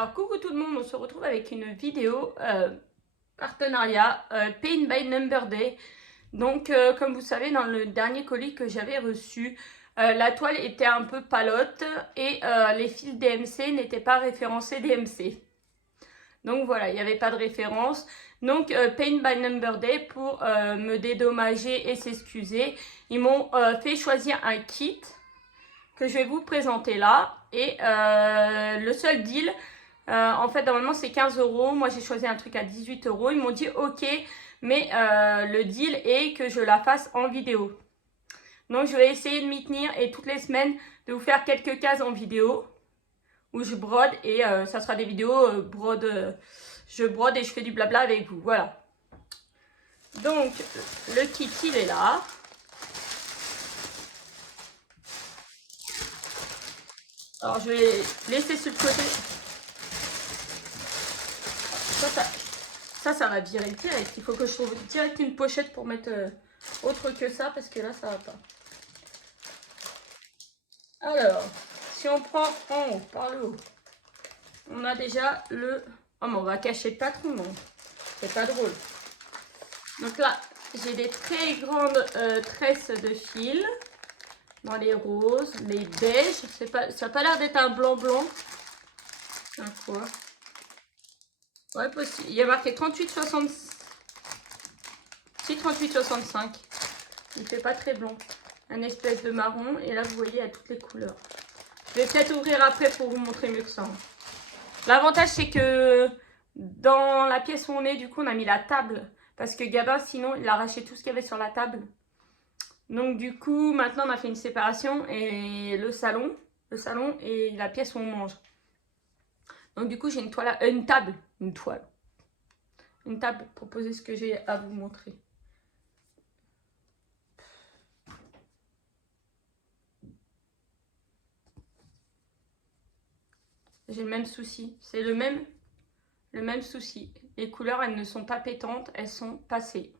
Alors coucou tout le monde, on se retrouve avec une vidéo partenariat Paint by Number Day. Donc comme vous savez, dans le dernier colis que j'avais reçu, la toile était un peu palote et les fils DMC n'étaient pas référencés DMC. Donc voilà, il n'y avait pas de référence. Donc Paint by Number Day, pour me dédommager et s'excuser, ils m'ont fait choisir un kit que je vais vous présenter là. Et le seul deal, en fait normalement c'est 15 €, moi j'ai choisi un truc à 18 €. Ils m'ont dit ok, mais le deal est que je la fasse en vidéo. Donc je vais essayer de m'y tenir et toutes les semaines de vous faire quelques cases en vidéo où je brode, et ça sera des vidéos je brode et je fais du blabla avec vous. Voilà. Donc le kit il est là. Alors je vais laisser sur le côté. Ça va virer direct. Il faut que je trouve direct une pochette pour mettre autre que ça, parce que là ça va pas. Alors, si on prend en haut, par le haut, on a déjà le... Oh mais on va cacher le patron, non, c'est pas drôle. Donc là, j'ai des très grandes tresses de fil. Dans les roses, les beiges. Ça n'a pas l'air d'être un blanc. Un quoi? Ouais, possible. Il y a marqué 38,60. Si, 38,65. Il fait pas très blanc. Un espèce de marron. Et là, vous voyez, à toutes les couleurs. Je vais peut-être ouvrir après pour vous montrer mieux que ça. L'avantage, c'est que dans la pièce où on est, du coup, on a mis la table. Parce que Gabin, sinon, il a arraché tout ce qu'il y avait sur la table. Donc, du coup, maintenant, on a fait une séparation. Et le salon et la pièce où on mange. Donc, du coup, j'ai une table pour poser ce que j'ai à vous montrer. J'ai le même souci. C'est le même souci. Les couleurs, elles ne sont pas pétantes, elles sont passées.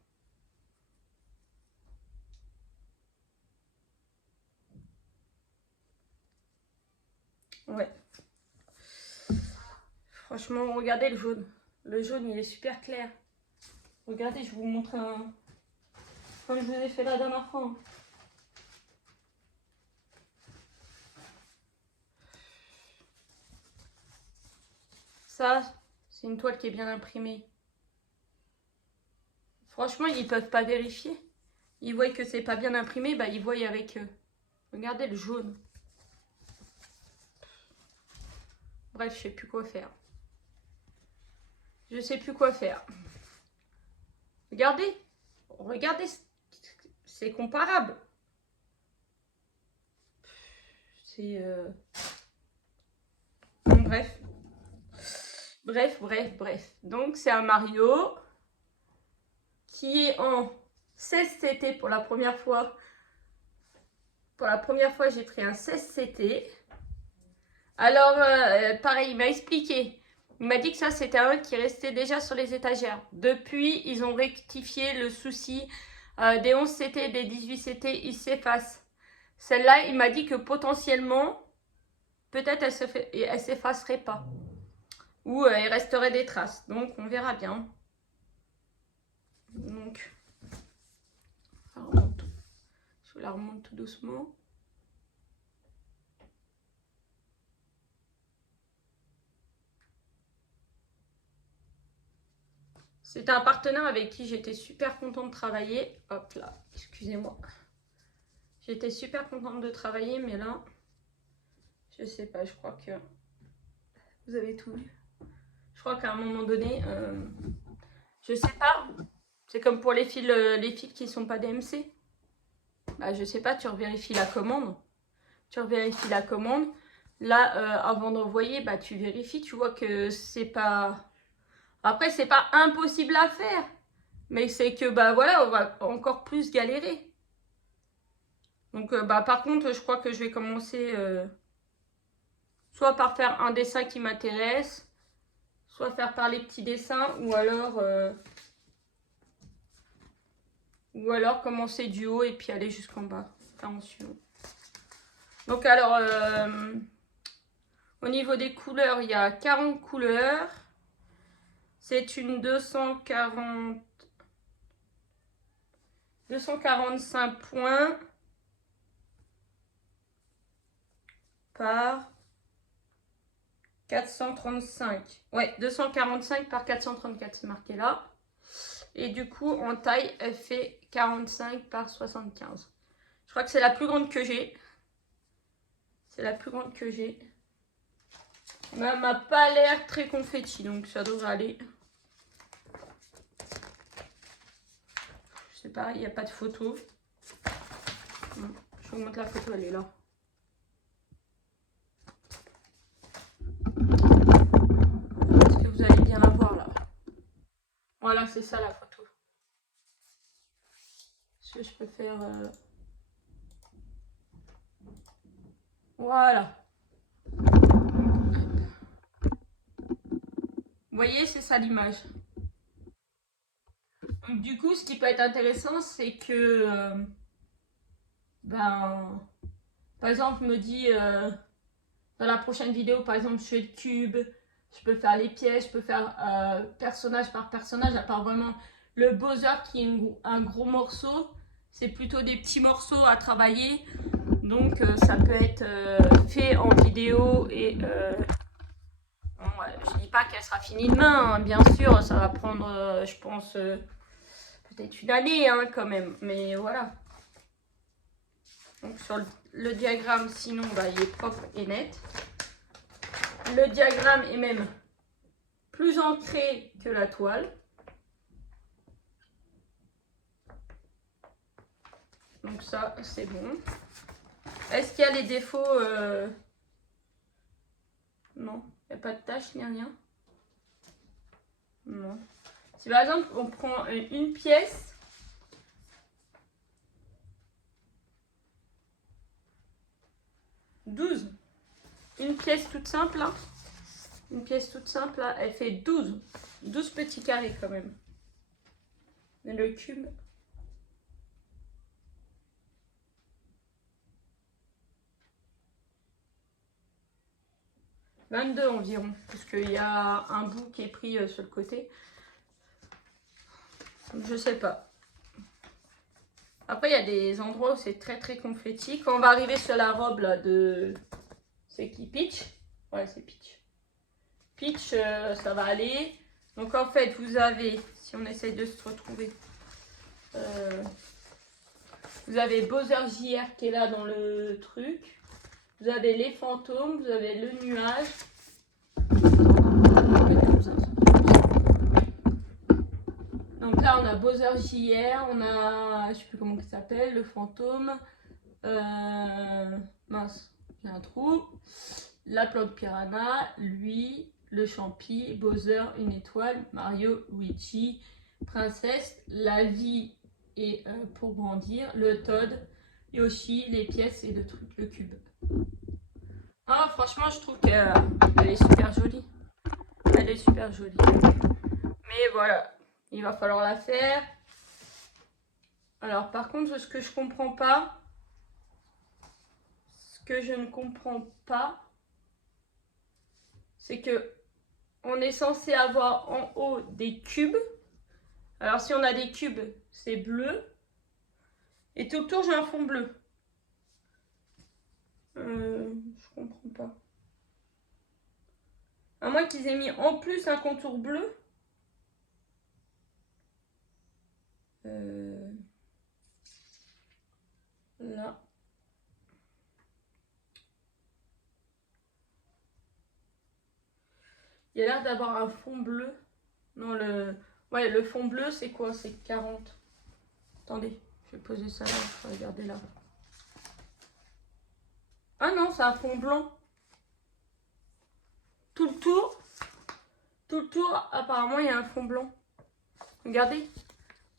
Ouais. Franchement, regardez le jaune. Le jaune, il est super clair. Regardez, je vous montre un... Comme je vous ai fait la dernière fois. Ça, c'est une toile qui est bien imprimée. Franchement, ils peuvent pas vérifier. Ils voient que c'est pas bien imprimé, bah ils voient avec eux. Regardez le jaune. Bref, je sais plus quoi faire. Je sais plus quoi faire. Regardez. Regardez. C'est comparable. C'est... Bon, bref. Bref. Donc, c'est un Mario qui est en 16 CT pour la première fois. Pour la première fois, j'ai pris un 16 CT. Alors, pareil, il m'a expliqué. Il m'a dit que ça, c'était un qui restait déjà sur les étagères. Depuis, ils ont rectifié le souci des 11 CT et des 18 CT, ils s'effacent. Celle-là, il m'a dit que potentiellement, peut-être elle s'effacerait pas. Ou il resterait des traces. Donc, on verra bien. Donc, je la remonte tout doucement. C'était un partenaire avec qui j'étais super contente de travailler. Hop là, excusez-moi. J'étais super contente de travailler, mais là, je sais pas, je crois que... Vous avez tout vu. Je crois qu'à un moment donné, je sais pas. C'est comme pour les fils qui sont pas DMC. Bah, je sais pas, tu revérifies la commande. Là, avant d'envoyer, bah, tu vérifies, tu vois que c'est pas... Après, c'est pas impossible à faire. Mais c'est que, bah voilà, on va encore plus galérer. Donc, bah, par contre, je crois que je vais commencer soit par faire un dessin qui m'intéresse, soit faire par les petits dessins, ou alors commencer du haut et puis aller jusqu'en bas, faire en suivant. Donc alors, Au niveau des couleurs, il y a 40 couleurs. C'est une 245 points par 435. Ouais, 245 par 434, c'est marqué là. Et du coup, en taille, elle fait 45 par 75. Je crois que c'est la plus grande que j'ai. C'est la plus grande que j'ai. Mais elle m'a pas l'air très confetti, donc ça devrait aller. C'est pareil, il n'y a pas de photo. Je vous montre la photo, elle est là. Est-ce que vous allez bien la voir là? Voilà, c'est ça la photo. Est-ce que je peux faire... Voilà. Vous voyez, c'est ça l'image. Donc du coup, ce qui peut être intéressant, c'est que... par exemple, me dit... dans la prochaine vidéo, par exemple, je fais le cube, je peux faire les pièces, je peux faire personnage par personnage, à part vraiment le Bowser qui est un gros morceau. C'est plutôt des petits morceaux à travailler. Donc ça peut être fait en vidéo et... bon, ouais, je dis pas qu'elle sera finie demain, hein, bien sûr, ça va prendre, je pense, peut-être une année hein, quand même. Mais voilà. Donc sur le diagramme, sinon, il est propre et net. Le diagramme est même plus ancré que la toile. Donc ça, c'est bon. Est-ce qu'il y a les défauts Non, il n'y a pas de tache ni rien. Non. Si par exemple, on prend une pièce... Une pièce toute simple, là. Une pièce toute simple, là, elle fait 12 petits carrés quand même. Mais le cube... 22 environ, parce qu'il y a un bout qui est pris sur le côté. Je sais pas. Après, il y a des endroits où c'est très confetti. Quand on va arriver sur la robe là de... C'est qui? Peach? Ouais, c'est Peach. Peach, ça va aller. Donc en fait, vous avez, si on essaye de se retrouver, vous avez Bowser JR qui est là dans le truc. Vous avez les fantômes, vous avez le nuage. Donc là, on a Bowser JR, on a, je sais plus comment il s'appelle, le fantôme. Mince, j'ai un trou. La plante piranha, lui, le champi, Bowser, une étoile, Mario, Luigi, princesse, la vie et pour grandir, le Toad, Yoshi, les pièces et le truc, le cube. Ah, franchement, je trouve qu'elle est super jolie. Elle est super jolie. Mais voilà, il va falloir la faire. Alors, par contre, ce que je comprends pas, je ne comprends pas, c'est que on est censé avoir en haut des cubes. Alors, si on a des cubes, c'est bleu. Et tout autour, j'ai un fond bleu. Je comprends pas. À moins qu'ils aient mis en plus un contour bleu. Là. Il y a l'air d'avoir un fond bleu. Non, ouais, le fond bleu, c'est quoi? C'est 40. Attendez, je vais poser ça là. Regardez là. Ah non, c'est un fond blanc. Tout le tour, apparemment, il y a un fond blanc. Regardez.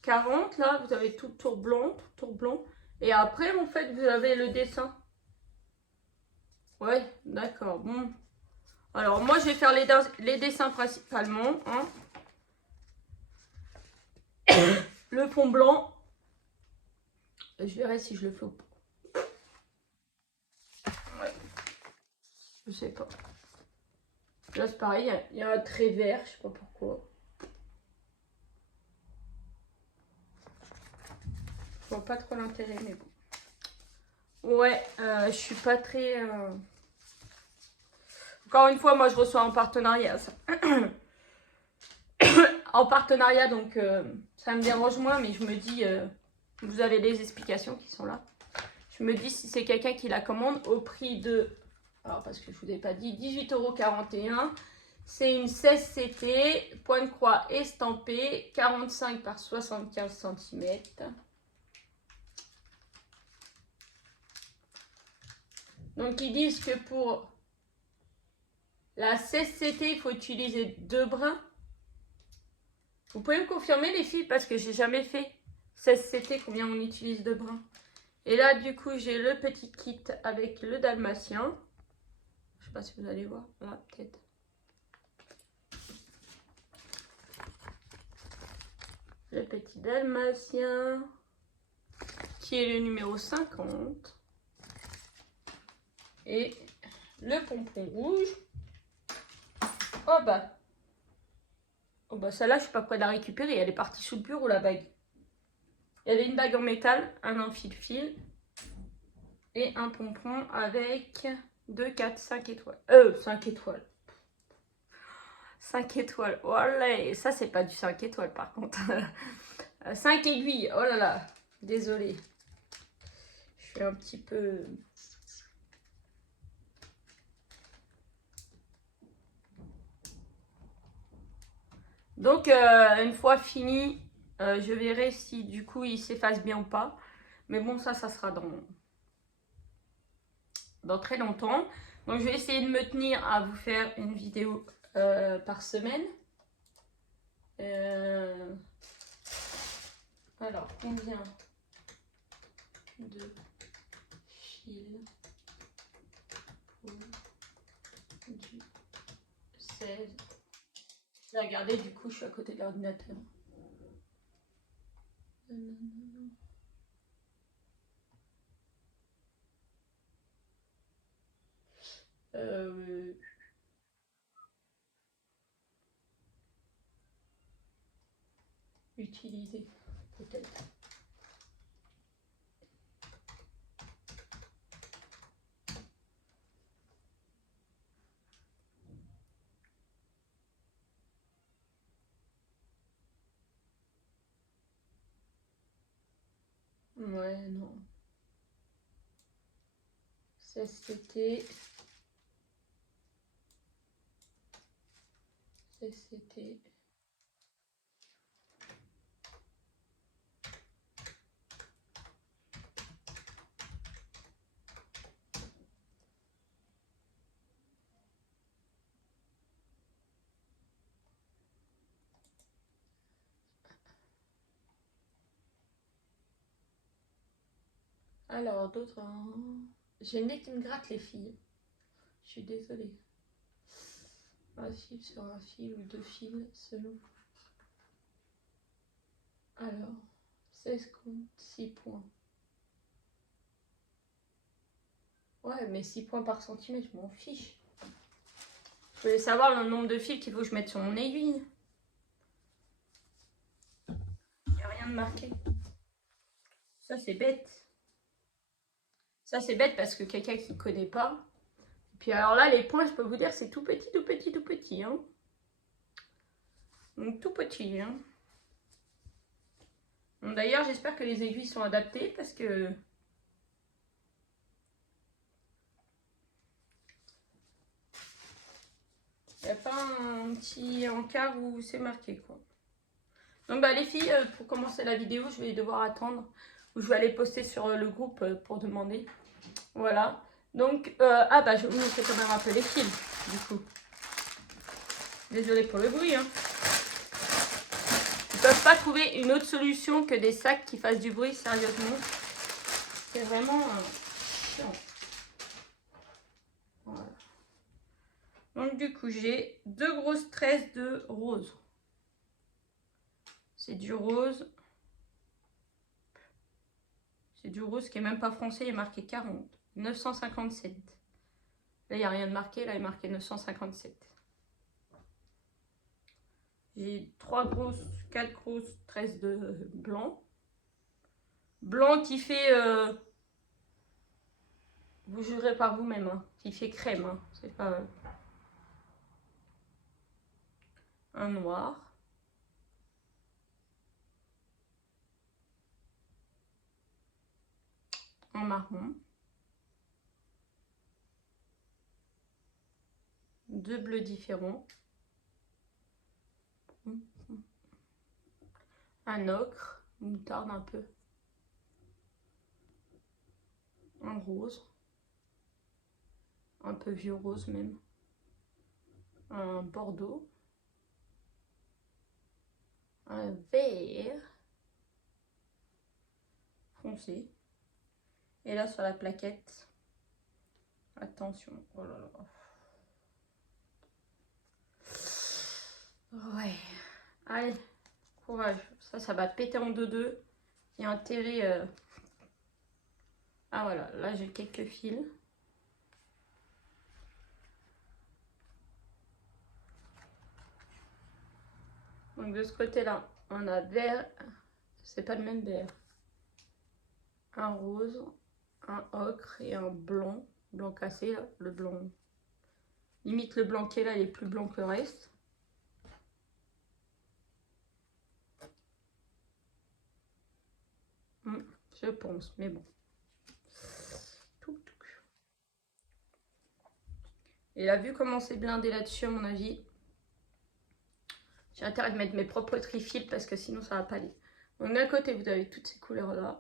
40, là, vous avez tout le tour blanc. Et après, en fait, vous avez le dessin. Ouais, d'accord. Bon. Alors, moi, je vais faire les dessins principalement. Hein. Le fond blanc. Je verrai si je le fais ou pas. Ouais. Je sais pas. Là, c'est pareil, il y a un trait vert, je sais pas pourquoi. Je vois pas trop l'intérêt, mais bon. Ouais, je suis pas très... Encore une fois, moi, je reçois en partenariat, ça. En partenariat, donc ça me dérange moins, mais je me dis, vous avez des explications qui sont là. Je me dis, si c'est quelqu'un qui la commande au prix de, alors parce que je vous ai pas dit, 18,41 €. C'est une 16 CT, point de croix estampé, 45 par 75 cm. Donc ils disent que pour la 16 CT, il faut utiliser 2 brins. Vous pouvez me confirmer les filles parce que j'ai jamais fait 16 CT combien on utilise de brins. Et là du coup j'ai le petit kit avec le dalmatien. Je sais pas si vous allez voir, là peut-être. Le petit dalmatien qui est le numéro 50. Et le pompon rouge. Oh bah. Oh bah celle-là je suis pas près de la récupérer. Elle est partie sous le bureau la bague. Il y avait une bague en métal, un en fil-fil. Et un pompon avec 2, 4, 5 étoiles. 5 étoiles. 5 étoiles. Oh là, ça c'est pas du 5 étoiles par contre. 5 aiguilles. Oh là là. Désolée. Je suis un petit peu... Donc, une fois fini, je verrai si du coup il s'efface bien ou pas. Mais bon, ça sera dans très longtemps. Donc, je vais essayer de me tenir à vous faire une vidéo par semaine. Alors, combien de fils pour du 16? Je vais regarder, du coup, je suis à côté de l'ordinateur. Utiliser, peut-être. Ouais, non. CSCT. CSCT. Alors, d'autres... J'ai le nez qui me gratte, les filles. Je suis désolée. Un fil sur un fil ou 2 fils, selon. Alors, 16 comptes, 6 points. Ouais, mais 6 points par centimètre, je m'en fiche. Je voulais savoir le nombre de fils qu'il faut que je mette sur mon aiguille. Il n'y a rien de marqué. Ça, c'est bête. Ça, c'est bête parce que quelqu'un qui ne connaît pas. Et puis alors là, les points, je peux vous dire, c'est tout petit, tout petit, tout petit. Hein. Donc, tout petit. Hein. D'ailleurs, j'espère que les aiguilles sont adaptées parce que... Il n'y a pas un petit encart où c'est marqué, quoi. Donc, bah, les filles, pour commencer la vidéo, je vais devoir attendre. Ou je vais aller poster sur le groupe pour demander. Voilà. Donc, ah bah, je vous montrer quand même un peu les fils, du coup. Désolée pour le bruit, hein. Ils peuvent pas trouver une autre solution que des sacs qui fassent du bruit, sérieusement. C'est vraiment chiant. Voilà. Donc du coup, j'ai 2 grosses tresses de rose. C'est du rose. C'est du rose qui est même pas français, il est marqué 40. 957. Là, il n'y a rien de marqué, là, il est marqué 957. J'ai 4 grosses tresses de blanc. Blanc qui fait, vous jugerez par vous-même, hein, qui fait crème. Hein, c'est pas un noir. Un marron. 2 bleus différents. Un ocre, moutarde un peu. Un rose. Un peu vieux rose même. Un bordeaux. Un vert foncé. Et là sur la plaquette, attention, oh là là. Ouais, allez, courage. Ça va péter en deux. Il y a intérêt. Ah voilà, là j'ai quelques fils. Donc de ce côté-là, on a vert, c'est pas le même vert. Un rose, un ocre et un blanc. Blanc cassé, là, le blanc. Limite le blanc qui est là, il est plus blanc que le reste. Je pense, mais bon. Et là, vu comment c'est blindé là-dessus, à mon avis, j'ai intérêt de mettre mes propres trifils parce que sinon ça va pas aller. Donc d'un côté, vous avez toutes ces couleurs-là.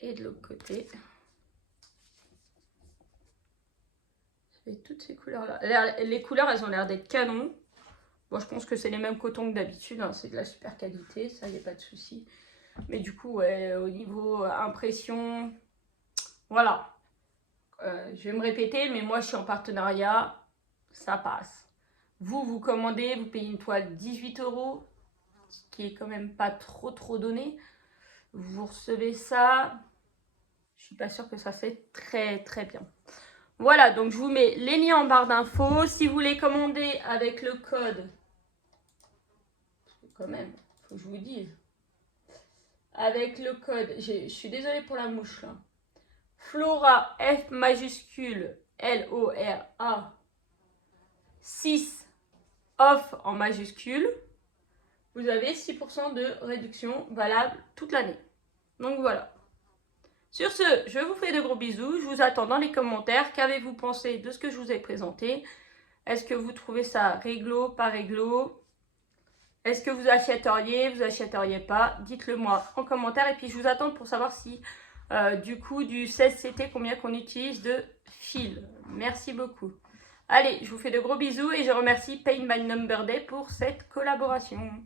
Et de l'autre côté, vous avez toutes ces couleurs-là. Les couleurs, elles ont l'air d'être canon. Bon, je pense que c'est les mêmes cotons que d'habitude. Hein. C'est de la super qualité, ça, il n'y a pas de souci. Mais du coup, ouais, au niveau impression, voilà. Je vais me répéter, mais moi, je suis en partenariat. Ça passe. Vous commandez, vous payez une toile 18 €, ce qui est quand même pas trop donné. Vous recevez ça. Je suis pas sûre que ça fait très bien. Voilà, donc je vous mets les liens en barre d'infos. Si vous voulez commander avec le code, quand même, faut que je vous dise. Avec le code, je suis désolée pour la mouche là. Flora, F majuscule, L-O-R-A, 6, off en majuscule. Vous avez 6% de réduction valable toute l'année. Donc voilà. Sur ce, je vous fais de gros bisous. Je vous attends dans les commentaires. Qu'avez-vous pensé de ce que je vous ai présenté? Est-ce que vous trouvez ça réglo, pas réglo? Est-ce que vous achèteriez pas? Dites-le moi en commentaire. Et puis je vous attends pour savoir si, du coup, du 16CT, combien qu'on utilise de fil. Merci beaucoup. Allez, je vous fais de gros bisous et je remercie Paint by Number Day pour cette collaboration.